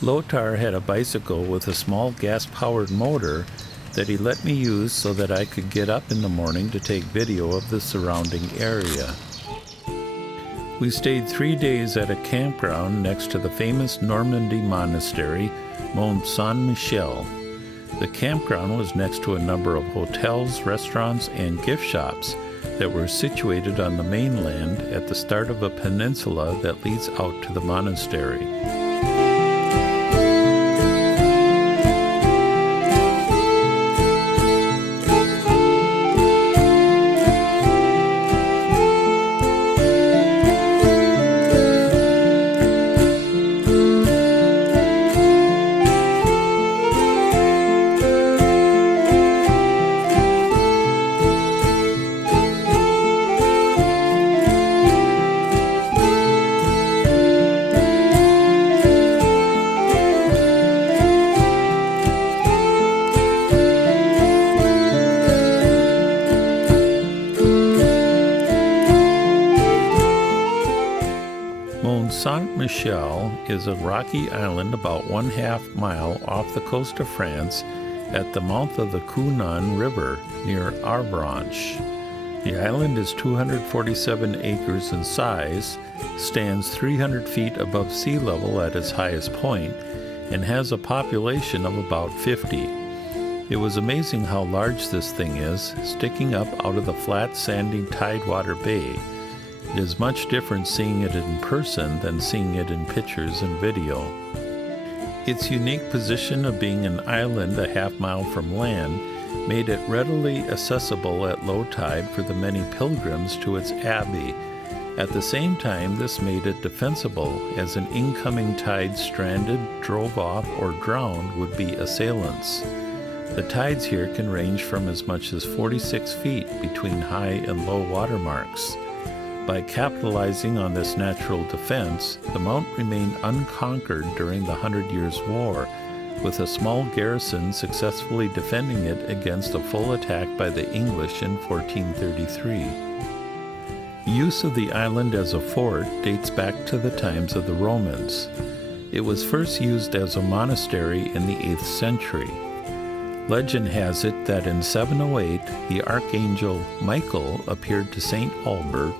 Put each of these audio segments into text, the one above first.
Lothar had a bicycle with a small gas-powered motor that he let me use so that I could get up in the morning to take video of the surrounding area. We stayed 3 days at a campground next to the famous Normandy monastery, Mont Saint-Michel. The campground was next to a number of hotels, restaurants, and gift shops that were situated on the mainland at the start of a peninsula that leads out to the monastery. Mont Saint-Michel is a rocky island about 1/2 mile off the coast of France at the mouth of the Couesnon River near Avranches. The island is 247 acres in size, stands 300 feet above sea level at its highest point, and has a population of about 50. It was amazing how large this thing is, sticking up out of the flat, sandy Tidewater Bay. It is much different seeing it in person than seeing it in pictures and video. Its unique position of being an island 1/2 mile from land made it readily accessible at low tide for the many pilgrims to its abbey. At the same time, this made it defensible, as an incoming tide stranded, drove off, or drowned would be assailants. The tides here can range from as much as 46 feet between high and low water marks. By capitalizing on this natural defense, the mount remained unconquered during the 100 Years' War, with a small garrison successfully defending it against a full attack by the English in 1433. Use of the island as a fort dates back to the times of the Romans. It was first used as a monastery in the 8th century. Legend has it that in 708, the Archangel Michael appeared to Saint Aubert,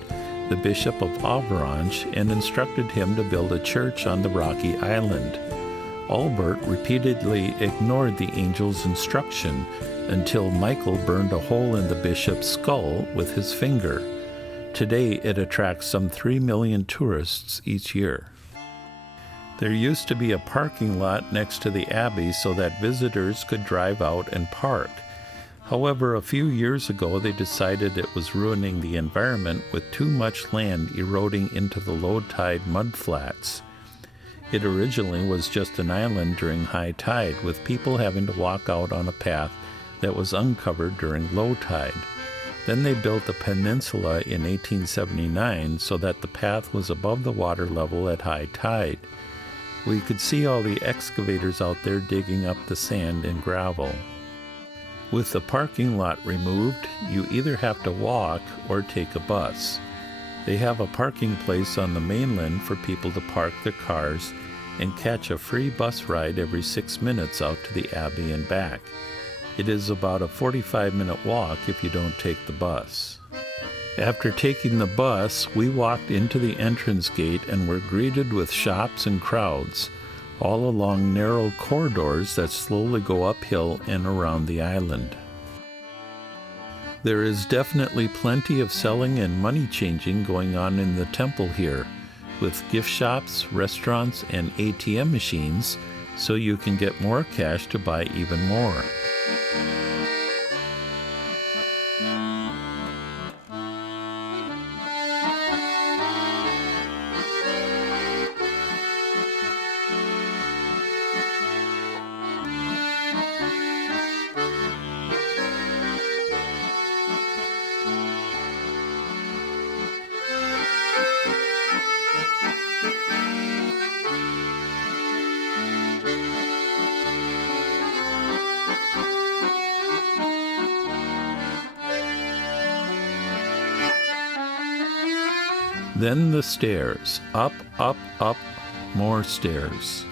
the Bishop of Avranches, and instructed him to build a church on the rocky island. Aubert repeatedly ignored the angel's instruction until Michael burned a hole in the bishop's skull with his finger. Today it attracts some 3 million tourists each year. There used to be a parking lot next to the abbey so that visitors could drive out and park. However, a few years ago they decided it was ruining the environment with too much land eroding into the low tide mudflats. It originally was just an island during high tide, with people having to walk out on a path that was uncovered during low tide. Then they built a peninsula in 1879 so that the path was above the water level at high tide. We could see all the excavators out there digging up the sand and gravel. With the parking lot removed, you either have to walk or take a bus. They have a parking place on the mainland for people to park their cars and catch a free bus ride every 6 minutes out to the abbey and back. It is about a 45-minute walk if you don't take the bus. After taking the bus, we walked into the entrance gate and were greeted with shops and crowds, all along narrow corridors that slowly go uphill and around the island. There is definitely plenty of selling and money changing going on in the temple here, with gift shops, restaurants, and ATM machines, so you can get more cash to buy even more. Then the stairs, up, up, up, more stairs.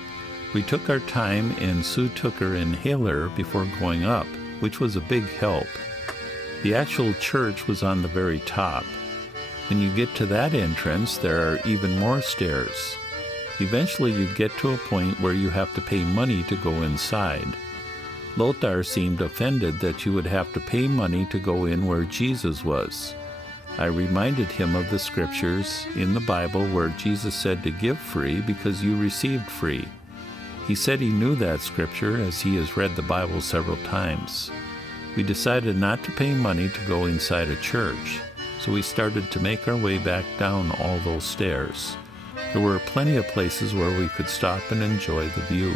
We took our time and Sue took her inhaler before going up, which was a big help. The actual church was on the very top. When you get to that entrance, there are even more stairs. Eventually you get to a point where you have to pay money to go inside. Lothar seemed offended that you would have to pay money to go in where Jesus was. I reminded him of the scriptures in the Bible where Jesus said to give free because you received free. He said he knew that scripture as he has read the Bible several times. We decided not to pay money to go inside a church, so we started to make our way back down all those stairs. There were plenty of places where we could stop and enjoy the view.